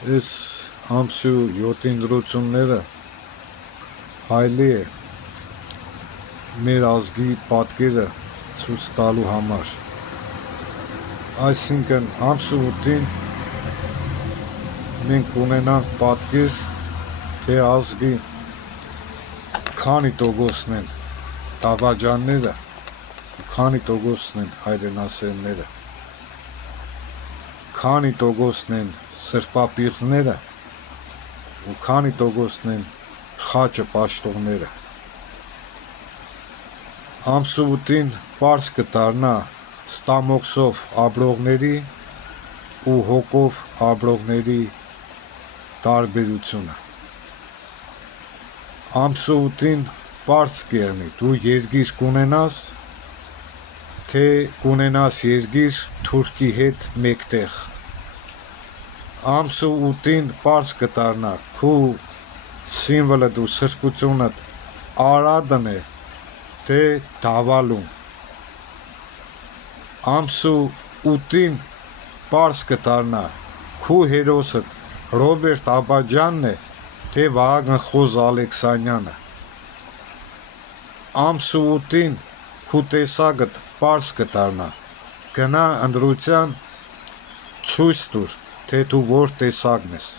Այս ամսու 7 դրությունները հայլի է մեր ազգի պատկերը ցույց տալու համար։ Այսինքն ամսու 8-ին մենք ունենանք պատկեր, թե ազգի քանի տոկոսն են դավաճանները, քանի տոկոսն են հայրենասերները, քանի տոկոսն են սրբապիղձները ու քանի տոկոսն են խաչը պաշտողները։ Ամսու 8-ին պարզ կդառնա ստամոքսով ապրողների ու հոգով ապրողների տարբերությունը։ Ամսու 8-ին պարզ կեղնի դու երկիր կունենաս, թե կունենաս երկիր թուրքի հետ մեկտեղ։ Ամսու 8-ին պարզ կդառնա քու սիմվոլը դու սրբությունդ Արադն է, թե Դավալուն։ Ամսու 8-ին պարզ կդառնա քու հերոսը Ռոբերտ Աբաջյանն է, թե Վահագն Խոզ Ալեքսանյանը։ Ամսու 8-ին քու տեսակդ պարզ կդառնա, գնա ընտրության ցույց տուր, թե դու որ տեսակն ես։